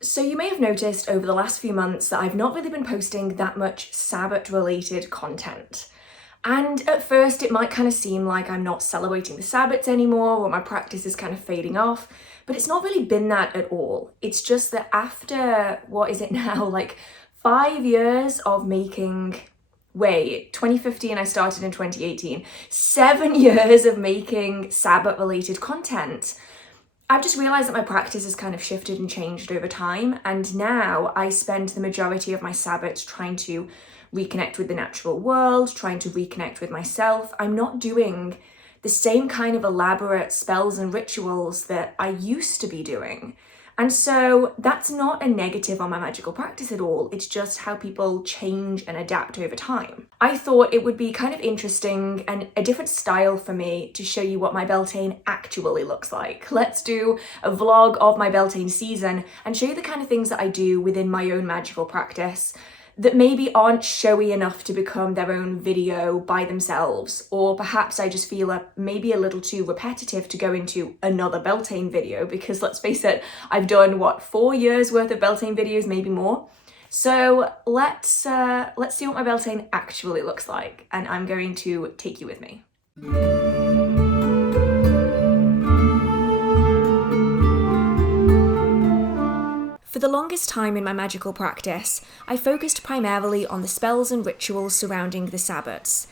So you may have noticed over the last few months that I've not really been posting that much Sabbat related content. And at first it might kind of seem like I'm not celebrating the Sabbats anymore or my practice is kind of fading off, but it's not really been that at all. It's just that after, what is it now, like 5 years of making, 2015 I started in 2018, 7 years of making Sabbat related content. I've just realised that my practice has kind of shifted and changed over time, and now I spend the majority of my Sabbats trying to reconnect with the natural world, trying to reconnect with myself. I'm not doing the same kind of elaborate spells and rituals that I used to be doing. And so that's not a negative on my magical practice at all. It's just how people change and adapt over time. I thought it would be kind of interesting and a different style for me to show you what my Beltane actually looks like. Let's do a vlog of my Beltane season and show you the kind of things that I do within my own magical practice that maybe aren't showy enough to become their own video by themselves, or perhaps I just feel maybe a little too repetitive to go into another Beltane video, because let's face it, I've done 4 years worth of Beltane videos, maybe more. So let's see what my Beltane actually looks like, and I'm going to take you with me. For the longest time in my magical practice, I focused primarily on the spells and rituals surrounding the Sabbats,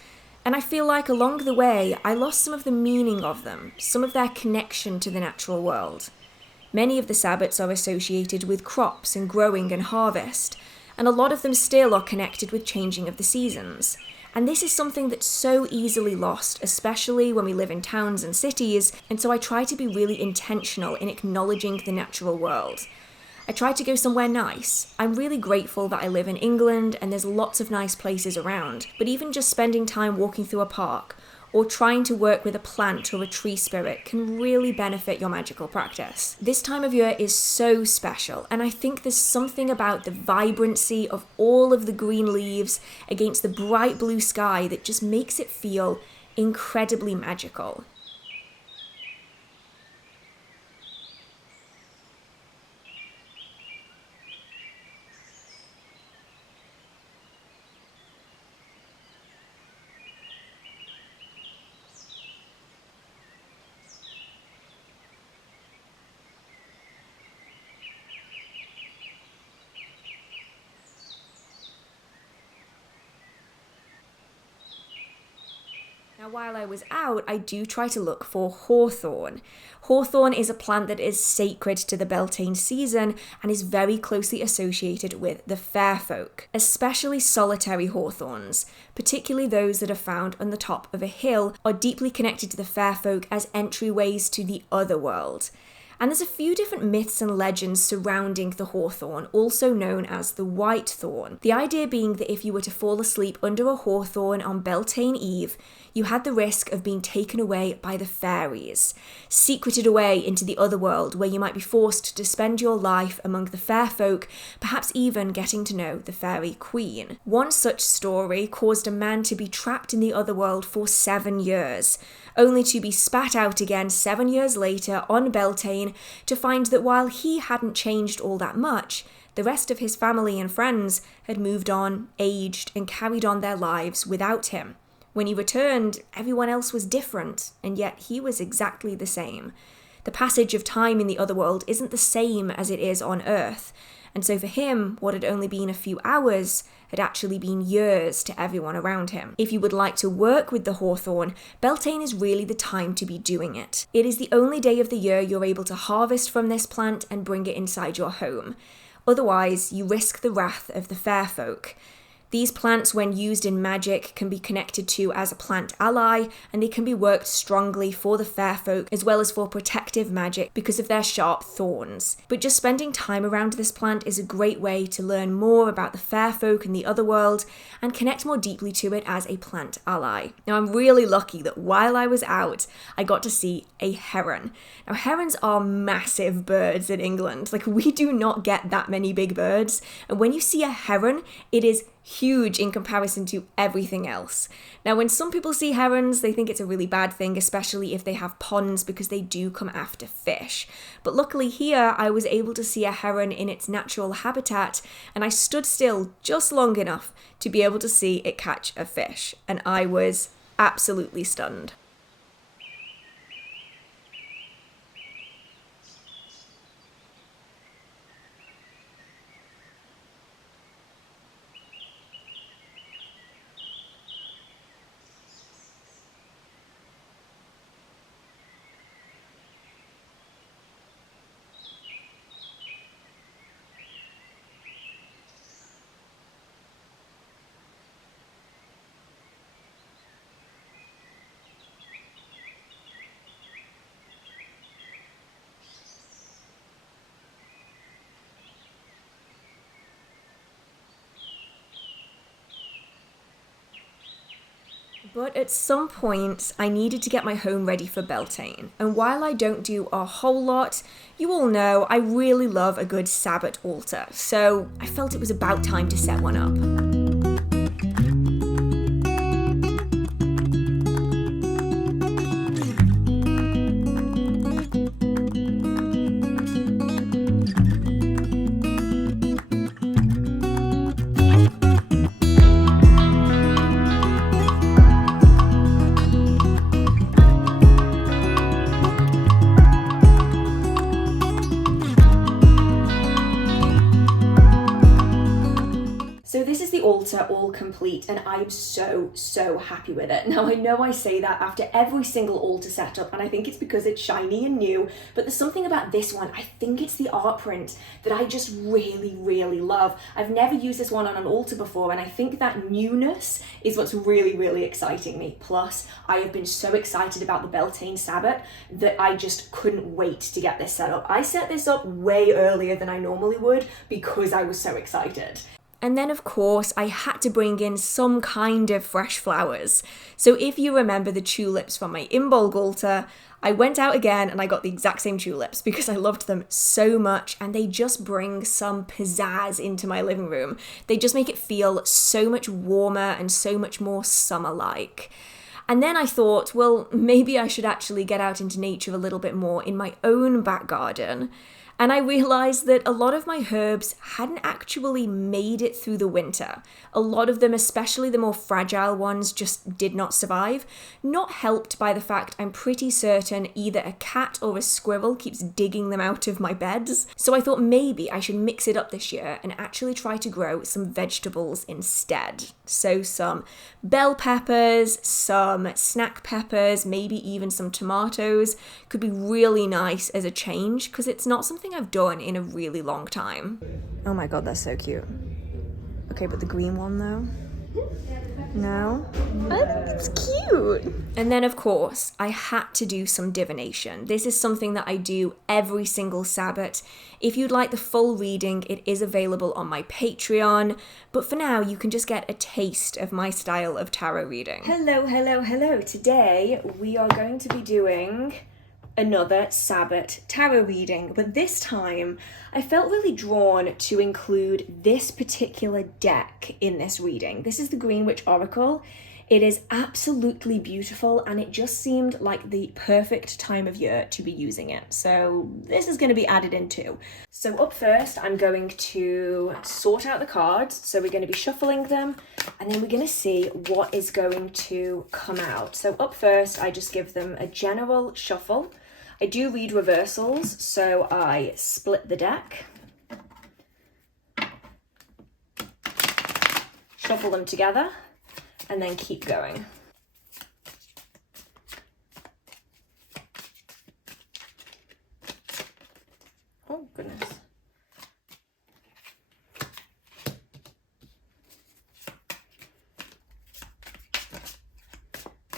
and I feel like along the way I lost some of the meaning of them, some of their connection to the natural world. Many of the Sabbats are associated with crops and growing and harvest, and a lot of them still are connected with changing of the seasons. And this is something that's so easily lost, especially when we live in towns and cities, and so I try to be really intentional in acknowledging the natural world. I try to go somewhere nice. I'm really grateful that I live in England and there's lots of nice places around, but even just spending time walking through a park or trying to work with a plant or a tree spirit can really benefit your magical practice. This time of year is so special, and I think there's something about the vibrancy of all of the green leaves against the bright blue sky that just makes it feel incredibly magical. Now, while I was out, I do try to look for hawthorn. Hawthorn is a plant that is sacred to the Beltane season and is very closely associated with the fair folk, especially solitary hawthorns, particularly those that are found on the top of a hill, are deeply connected to the fair folk as entryways to the other world. And there's a few different myths and legends surrounding the hawthorn, also known as the white thorn. The idea being that if you were to fall asleep under a hawthorn on Beltane Eve, you had the risk of being taken away by the fairies, secreted away into the other world where you might be forced to spend your life among the fair folk, perhaps even getting to know the fairy queen. One such story caused a man to be trapped in the other world for 7 years, only to be spat out again 7 years later on Beltane to find that while he hadn't changed all that much, the rest of his family and friends had moved on, aged, and carried on their lives without him. When he returned, everyone else was different, and yet he was exactly the same. The passage of time in the other world isn't the same as it is on Earth, and so for him, what had only been a few hours had actually been years to everyone around him. If you would like to work with the hawthorn, Beltane is really the time to be doing it. It is the only day of the year you're able to harvest from this plant and bring it inside your home. Otherwise, you risk the wrath of the fair folk. These plants, when used in magic, can be connected to as a plant ally, and they can be worked strongly for the fair folk as well as for protective magic because of their sharp thorns. But just spending time around this plant is a great way to learn more about the fair folk in the other world and connect more deeply to it as a plant ally. Now, I'm really lucky that while I was out, I got to see a heron. Now, herons are massive birds in England. We do not get that many big birds, and when you see a heron, it is huge in comparison to everything else. Now, when some people see herons, they think it's a really bad thing, especially if they have ponds, because they do come after fish. But luckily here, I was able to see a heron in its natural habitat, and I stood still just long enough to be able to see it catch a fish, and I was absolutely stunned. But at some point, I needed to get my home ready for Beltane. And while I don't do a whole lot, you all know I really love a good Sabbat altar. So I felt it was about time to set one up. So this is the altar all complete, and I'm so happy with it. Now I know I say that after every single altar setup, and I think it's because it's shiny and new, but there's something about this one, I think it's the art print, that I just really love. I've never used this one on an altar before, and I think that newness is what's really exciting me. Plus, I have been so excited about the Beltane Sabbat that I just couldn't wait to get this set up. I set this up way earlier than I normally would because I was so excited. And then, of course, I had to bring in some kind of fresh flowers. So if you remember the tulips from my Imbolg altar, I went out again and I got the exact same tulips because I loved them so much, and they just bring some pizzazz into my living room. They just make it feel so much warmer and so much more summer-like. And then I thought, well, maybe I should actually get out into nature a little bit more in my own back garden. And I realised that a lot of my herbs hadn't actually made it through the winter. A lot of them, especially the more fragile ones, just did not survive. Not helped by the fact I'm pretty certain either a cat or a squirrel keeps digging them out of my beds. So I thought maybe I should mix it up this year and actually try to grow some vegetables instead. So some bell peppers, some snack peppers, maybe even some tomatoes. Could be really nice as a change because it's not something I've done in a really long time. Oh my god, that's so cute. Okay, but the green one though? No? That's cute! And then of course, I had to do some divination. This is something that I do every single Sabbat. If you'd like the full reading, it is available on my Patreon, but for now you can just get a taste of my style of tarot reading. Hello. Today we are going to be doing another Sabbat tarot reading, but this time I felt really drawn to include this particular deck in this reading. This is the Green Witch Oracle. It is absolutely beautiful, and it just seemed like the perfect time of year to be using it. So this is going to be added in too. So up first, I'm going to sort out the cards. So we're going to be shuffling them, and then we're going to see what is going to come out. So up first, I just give them a general shuffle. I do read reversals, so I split the deck, shuffle them together, and then keep going. Oh, goodness.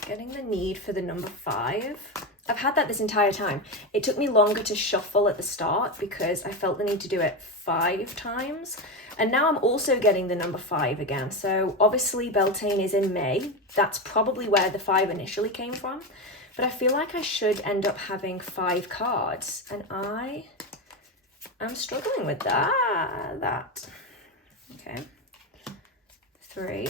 Getting the need for the number 5. I've had that this entire time. It took me longer to shuffle at the start because I felt the need to do it 5 times. And now I'm also getting the number 5 again. So obviously Beltane is in May. That's probably where the 5 initially came from. But I feel like I should end up having 5 cards. And I am struggling with that. Okay. 3.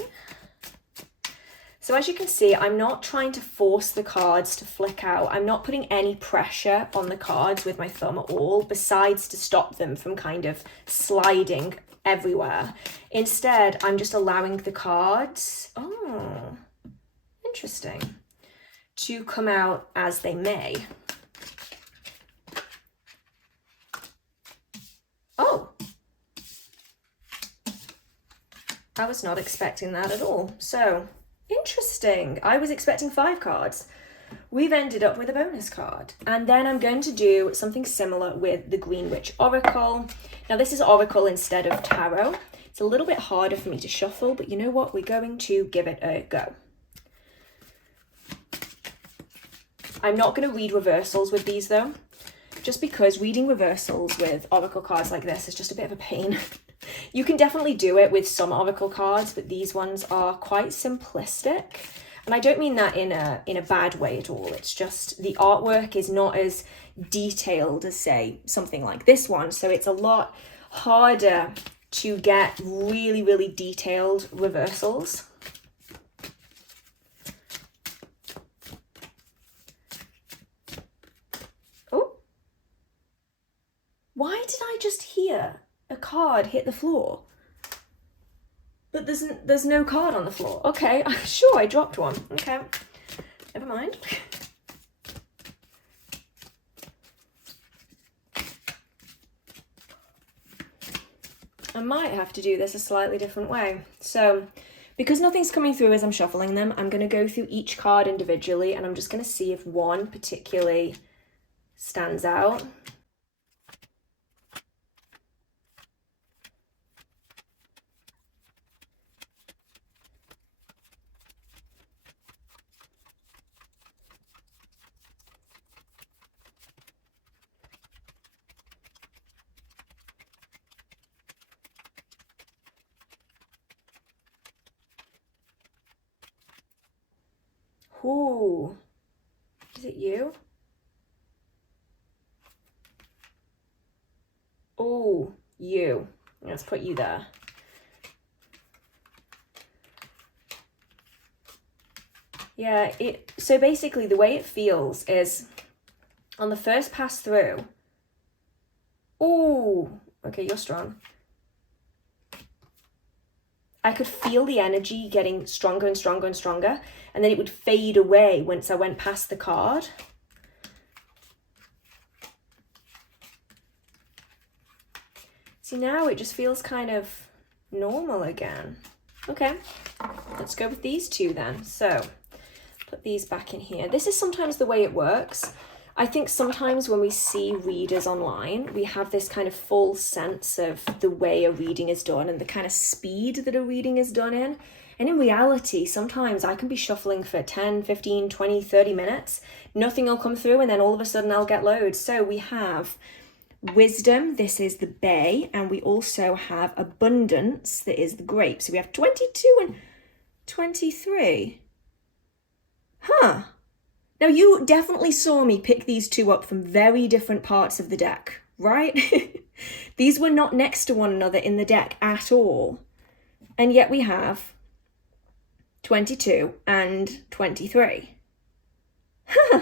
So as you can see, I'm not trying to force the cards to flick out. I'm not putting any pressure on the cards with my thumb at all, besides to stop them from kind of sliding everywhere. Instead, I'm just allowing the cards, oh, interesting, to come out as they may. Oh, I was not expecting that at all. So, interesting. I was expecting 5 cards. We've ended up with a bonus card. And then I'm going to do something similar with the Green Witch Oracle. Now this is Oracle instead of Tarot. It's a little bit harder for me to shuffle, but you know what? We're going to give it a go. I'm not going to read reversals with these though, just because reading reversals with Oracle cards like this is just a bit of a pain. You can definitely do it with some Oracle cards, but these ones are quite simplistic. And I don't mean that in a bad way at all. It's just the artwork is not as detailed as, say, something like this one. So it's a lot harder to get really, really detailed reversals. Oh, why did I just hear a card hit the floor? But there's no card on the floor. Okay, sure, I dropped one. Okay, never mind. I might have to do this a slightly different way. So, because nothing's coming through as I'm shuffling them, I'm going to go through each card individually, and I'm just going to see if one particularly stands out. Ooh, is it you? Oh, you. Let's put you there. Yeah, so basically the way it feels is on the first pass through. Oh, okay, you're strong. I could feel the energy getting stronger and stronger and stronger, and then it would fade away once I went past the card. See, now it just feels kind of normal again. Okay, let's go with these two then. So, put these back in here. This is sometimes the way it works. I think sometimes when we see readers online, we have this kind of full sense of the way a reading is done and the kind of speed that a reading is done in. And in reality, sometimes I can be shuffling for 10, 15, 20, 30 minutes. Nothing will come through, and then all of a sudden I'll get loads. So we have Wisdom, this is the Bay, and we also have Abundance, that is the Grape. So we have 22 and 23. Huh. Now, you definitely saw me pick these two up from very different parts of the deck, right? These were not next to one another in the deck at all. And yet we have 22 and 23. Huh,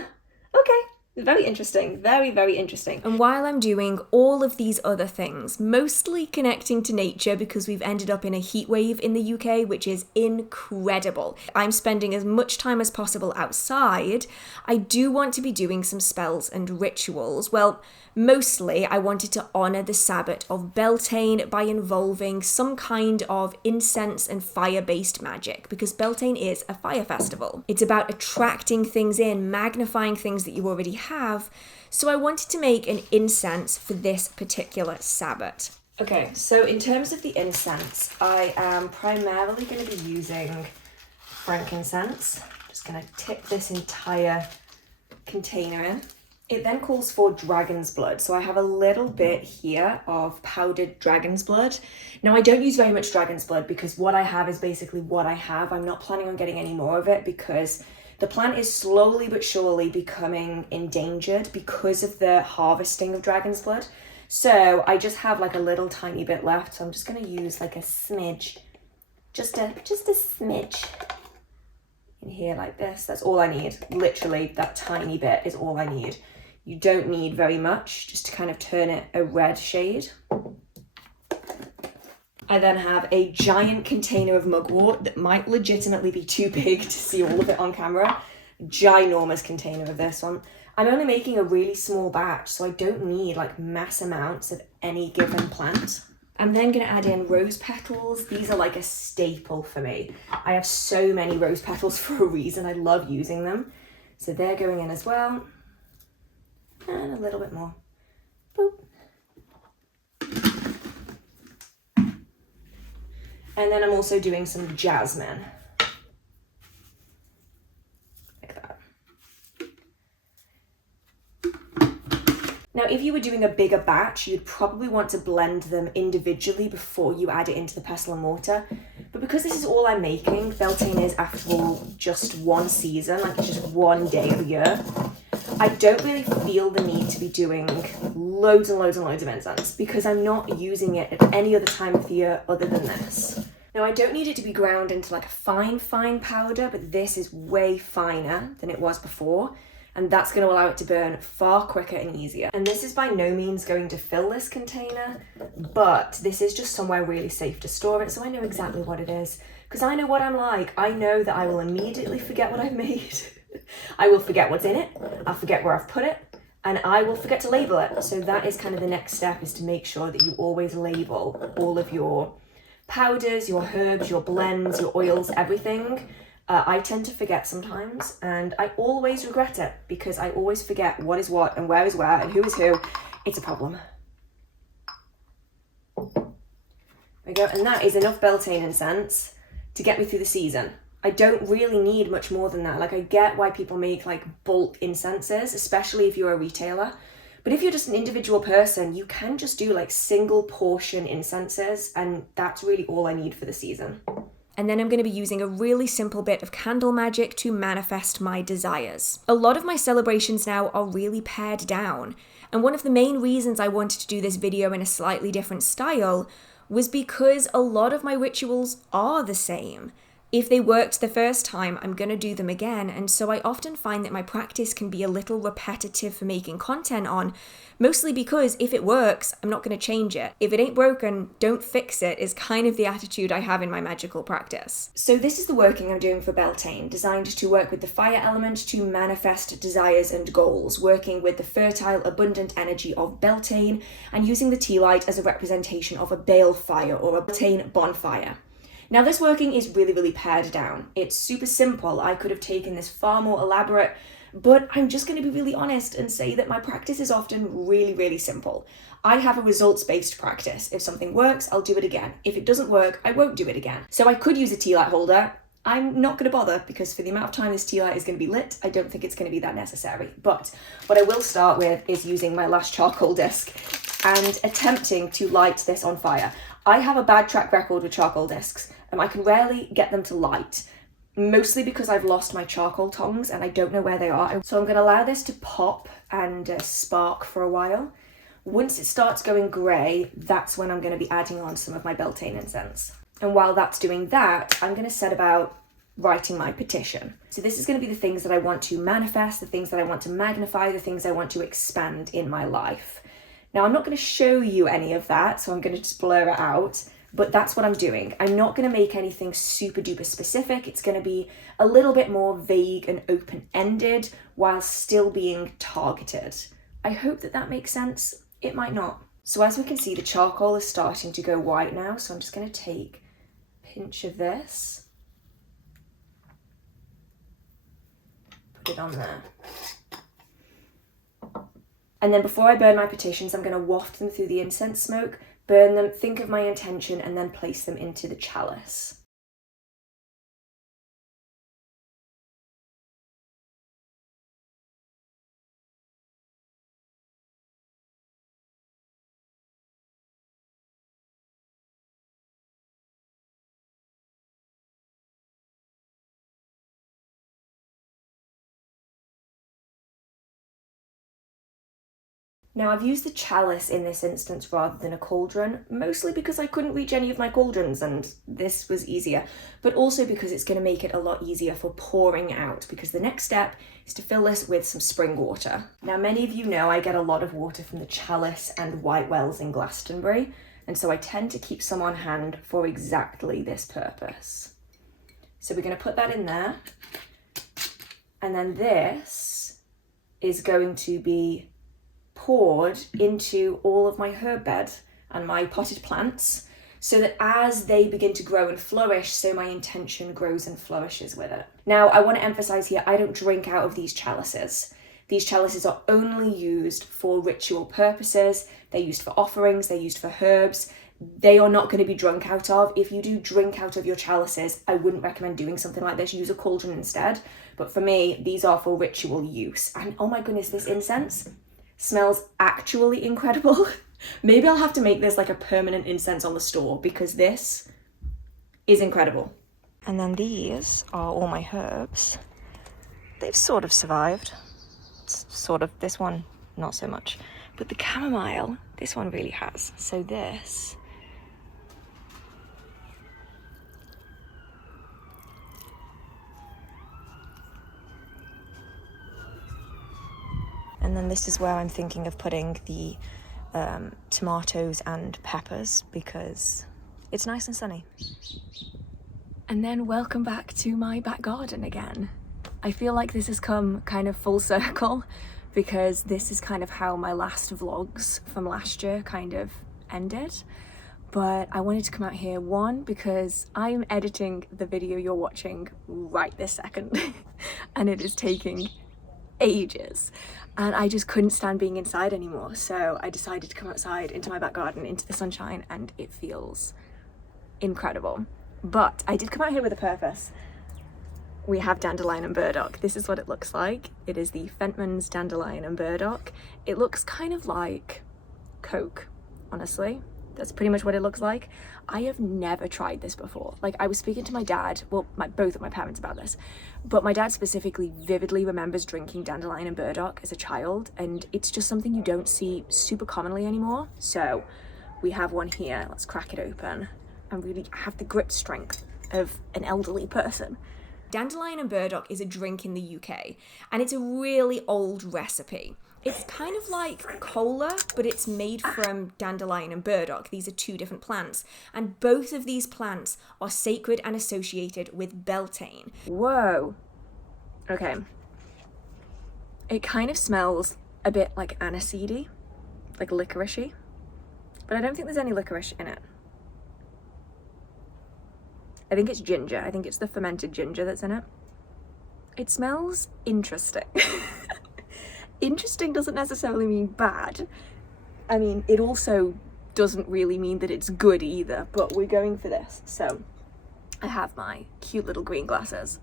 okay. Very interesting, very, very interesting. And while I'm doing all of these other things, mostly connecting to nature because we've ended up in a heat wave in the UK, which is incredible. I'm spending as much time as possible outside. I do want to be doing some spells and rituals. Well, mostly I wanted to honour the Sabbat of Beltane by involving some kind of incense and fire-based magic, because Beltane is a fire festival. It's about attracting things in, magnifying things that you already have. So I wanted to make an incense for this particular Sabbat. Okay, so in terms of the incense, I am primarily going to be using frankincense. I'm just going to tip this entire container in. It then calls for dragon's blood. So I have a little bit here of powdered dragon's blood. Now I don't use very much dragon's blood because what I have is basically what I have. I'm not planning on getting any more of it because the plant is slowly but surely becoming endangered because of the harvesting of dragon's blood. So I just have like a little tiny bit left. So I'm just going to use like a smidge just a smidge in here like this. That's all I need. Literally, that tiny bit is all I need. You don't need very much, just to kind of turn it a red shade. I then have a giant container of mugwort that might legitimately be too big to see all of it on camera. Ginormous container of this one. I'm only making a really small batch, so I don't need like mass amounts of any given plant. I'm then going to add in rose petals. These are like a staple for me. I have so many rose petals for a reason. I love using them. So they're going in as well. And a little bit more. Boop. And then I'm also doing some jasmine. Like that. Now, if you were doing a bigger batch, you'd probably want to blend them individually before you add it into the pestle and mortar. But because this is all I'm making, Beltane is, after all, just one season, like it's just one day of the year, I don't really feel the need to be doing loads and loads and loads of incense because I'm not using it at any other time of the year other than this. Now, I don't need it to be ground into like a fine powder, but this is way finer than it was before. And that's going to allow it to burn far quicker and easier. And this is by no means going to fill this container, but this is just somewhere really safe to store it, so I know exactly what it is. Because I know what I'm like. I know that I will immediately forget what I've made. I will forget what's in it, I'll forget where I've put it, and I will forget to label it. So that is kind of the next step, is to make sure that you always label all of your powders, your herbs, your blends, your oils, everything. I tend to forget sometimes, and I always regret it because I always forget what is what and where is where and who is who. It's a problem. There we go, and that is enough Beltane incense to get me through the season. I don't really need much more than that. Like, I get why people make like bulk incenses, especially if you're a retailer. But if you're just an individual person, you can just do like single portion incenses, and that's really all I need for the season. And then I'm going to be using a really simple bit of candle magic to manifest my desires. A lot of my celebrations now are really pared down. And one of the main reasons I wanted to do this video in a slightly different style was because a lot of my rituals are the same. If they worked the first time, I'm going to do them again, and so I often find that my practice can be a little repetitive for making content on, mostly because if it works, I'm not going to change it. If it ain't broken, don't fix it is kind of the attitude I have in my magical practice. So this is the working I'm doing for Beltane, designed to work with the fire element to manifest desires and goals, working with the fertile, abundant energy of Beltane, and using the tea light as a representation of a balefire or a Beltane bonfire. Now, this working is really, really pared down. It's super simple. I could have taken this far more elaborate, but I'm just going to be really honest and say that my practice is often really, really simple. I have a results-based practice. If something works, I'll do it again. If it doesn't work, I won't do it again. So I could use a tea light holder. I'm not going to bother because for the amount of time this tea light is going to be lit, I don't think it's going to be that necessary. But what I will start with is using my last charcoal disc and attempting to light this on fire. I have a bad track record with charcoal discs. I can rarely get them to light, mostly because I've lost my charcoal tongs and I don't know where they are. So I'm going to allow this to pop and spark for a while. Once it starts going grey, that's when I'm going to be adding on some of my Beltane incense. And while that's doing that, I'm going to set about writing my petition. So this is going to be the things that I want to manifest, the things that I want to magnify, the things I want to expand in my life. Now, I'm not going to show you any of that, so I'm going to just blur it out. But that's what I'm doing. I'm not going to make anything super duper specific. It's going to be a little bit more vague and open-ended while still being targeted. I hope that that makes sense. It might not. So as we can see, the charcoal is starting to go white now. So I'm just going to take a pinch of this, put it on there. And then before I burn my petitions, I'm going to waft them through the incense smoke, burn them, think of my intention, and then place them into the chalice. Now I've used the chalice in this instance rather than a cauldron, mostly because I couldn't reach any of my cauldrons and this was easier, but also because it's going to make it a lot easier for pouring out, because the next step is to fill this with some spring water. Now many of you know I get a lot of water from the chalice and white wells in Glastonbury, and so I tend to keep some on hand for exactly this purpose. So we're going to put that in there, and then this is going to be poured into all of my herb bed and my potted plants, so that as they begin to grow and flourish, so my intention grows and flourishes with it. Now, I want to emphasize here, I don't drink out of these chalices. These chalices are only used for ritual purposes. They're used for offerings, they're used for herbs. They are not going to be drunk out of. If you do drink out of your chalices, I wouldn't recommend doing something like this. Use a cauldron instead. But for me, these are for ritual use. And oh my goodness, this incense smells actually incredible. Maybe I'll have to make this like a permanent incense on the store, because this is incredible. And then these are all my herbs. They've sort of survived. Sort of, this one, not so much. But the chamomile, this one really has. So this, and then this is where I'm thinking of putting the tomatoes and peppers, because it's nice and sunny. And then welcome back to my back garden again. I feel like this has come kind of full circle, because this is kind of how my last vlogs from last year kind of ended. But I wanted to come out here, one, because I'm editing the video you're watching right this second, and it is taking ages, and I just couldn't stand being inside anymore, so I decided to come outside into my back garden, into the sunshine, and it feels incredible. But I did come out here with a purpose. We have dandelion and burdock. This is what it looks like. It is the Fentman's dandelion and burdock. It looks kind of like Coke, honestly. That's pretty much what it looks like. I have never tried this before. Like, I was speaking to my dad, well, both of my parents about this, but my dad specifically vividly remembers drinking dandelion and burdock as a child, and it's just something you don't see super commonly anymore. So we have one here. Let's crack it open and really have the grip strength of an elderly person. Dandelion and burdock is a drink in the UK, and it's a really old recipe. It's kind of like cola, but it's made from dandelion and burdock. These are two different plants, and both of these plants are sacred and associated with Beltane. Whoa. Okay. It kind of smells a bit like aniseedy, like licoricey, but I don't think there's any licorice in it. I think it's ginger. I think it's the fermented ginger that's in it. It smells interesting. Interesting doesn't necessarily mean bad. I mean, it also doesn't really mean that it's good either, but we're going for this. So I have my cute little green glasses.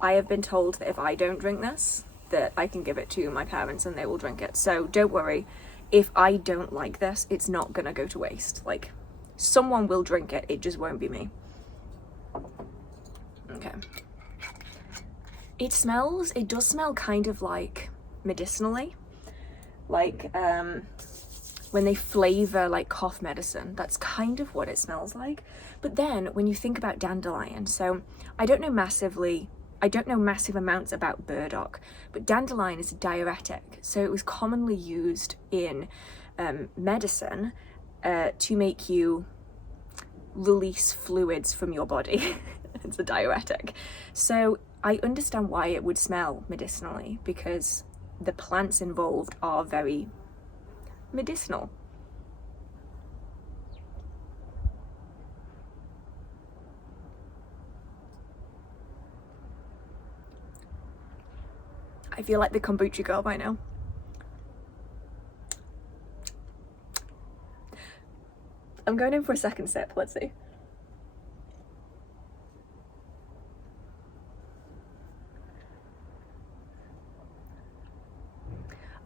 I have been told that if I don't drink this, that I can give it to my parents and they will drink it. So don't worry, if I don't like this, it's not gonna go to waste. Like, someone will drink it, it just won't be me. Okay. It does smell kind of like medicinally, like when they flavor like cough medicine, that's kind of what it smells like. But then when you think about dandelion, so I don't know massive amounts about burdock, but dandelion is a diuretic, so it was commonly used in medicine to make you release fluids from your body. It's a diuretic. So I understand why it would smell medicinally, because the plants involved are very medicinal. I feel like the kombucha girl by now. I'm going in for a second sip, let's see.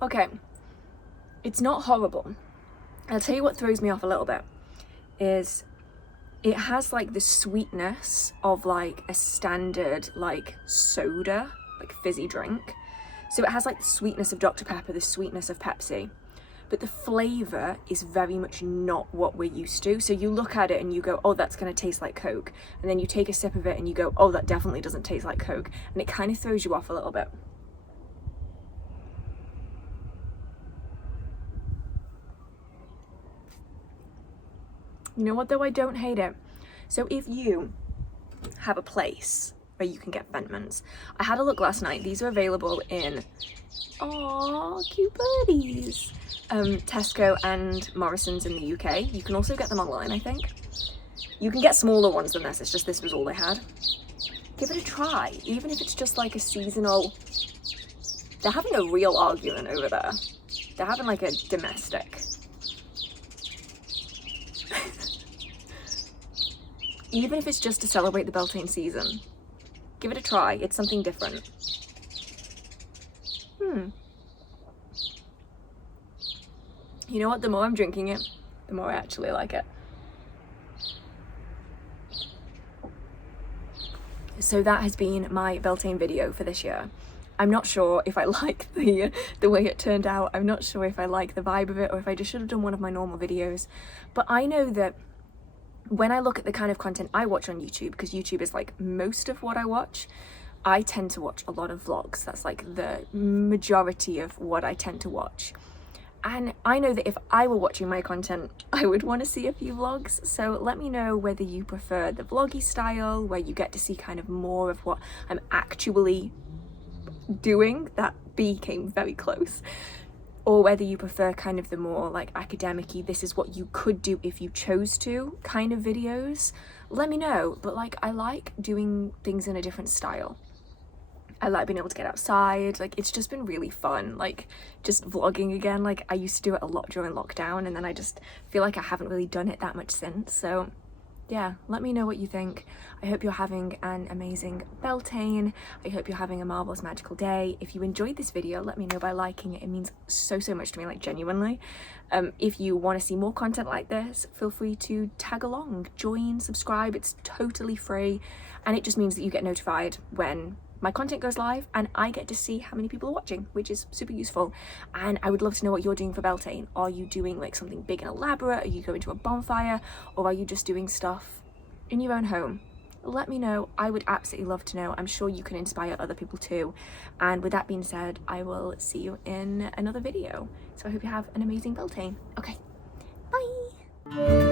Okay, it's not horrible. I'll tell you what throws me off a little bit is it has like the sweetness of like a standard like soda, like fizzy drink. So it has like the sweetness of Dr. Pepper, the sweetness of Pepsi, but the flavour is very much not what we're used to. So you look at it and you go, oh, that's going to taste like Coke. And then you take a sip of it and you go, oh, that definitely doesn't taste like Coke. And it kind of throws you off a little bit. You know what though, I don't hate it. So if you have a place where you can get Fentmans, I had a look last night. These are available in, oh, cute birdies, Tesco and Morrison's in the UK. You can also get them online, I think. You can get smaller ones than this, it's just this was all they had. Give it a try, even if it's just like a seasonal. They're having a real argument over there. They're having like a domestic. Even if it's just to celebrate the Beltane season, give it a try. It's something different. You know what? The more I'm drinking it, the more I actually like it. So that has been my Beltane video for this year. I'm not sure if I like the way it turned out. I'm not sure if I like the vibe of it or if I just should have done one of my normal videos. But I know that when I look at the kind of content I watch on YouTube, because YouTube is like most of what I watch, I tend to watch a lot of vlogs. That's like the majority of what I tend to watch. And I know that if I were watching my content, I would want to see a few vlogs. So let me know whether you prefer the vloggy style, where you get to see kind of more of what I'm actually doing. That B came very close. Or whether you prefer kind of the more like academic-y, this is what you could do if you chose to kind of videos. Let me know. But like, I like doing things in a different style. I like being able to get outside. Like, it's just been really fun, like just vlogging again. Like, I used to do it a lot during lockdown, and then I just feel like I haven't really done it that much since. So yeah, let me know what you think. I hope you're having an amazing Beltane. I hope you're having a marvelous magical day. If you enjoyed this video, let me know by liking it. It means so much to me, like genuinely. If you want to see more content like this, feel free to tag along, join, subscribe. It's totally free, and it just means that you get notified when my content goes live and I get to see how many people are watching, which is super useful. And I would love to know what you're doing for Beltane. Are you doing like something big and elaborate? Are you going to a bonfire? Or are you just doing stuff in your own home? Let me know. I would absolutely love to know. I'm sure you can inspire other people too. And with that being said, I will see you in another video. So I hope you have an amazing Beltane. Okay, bye.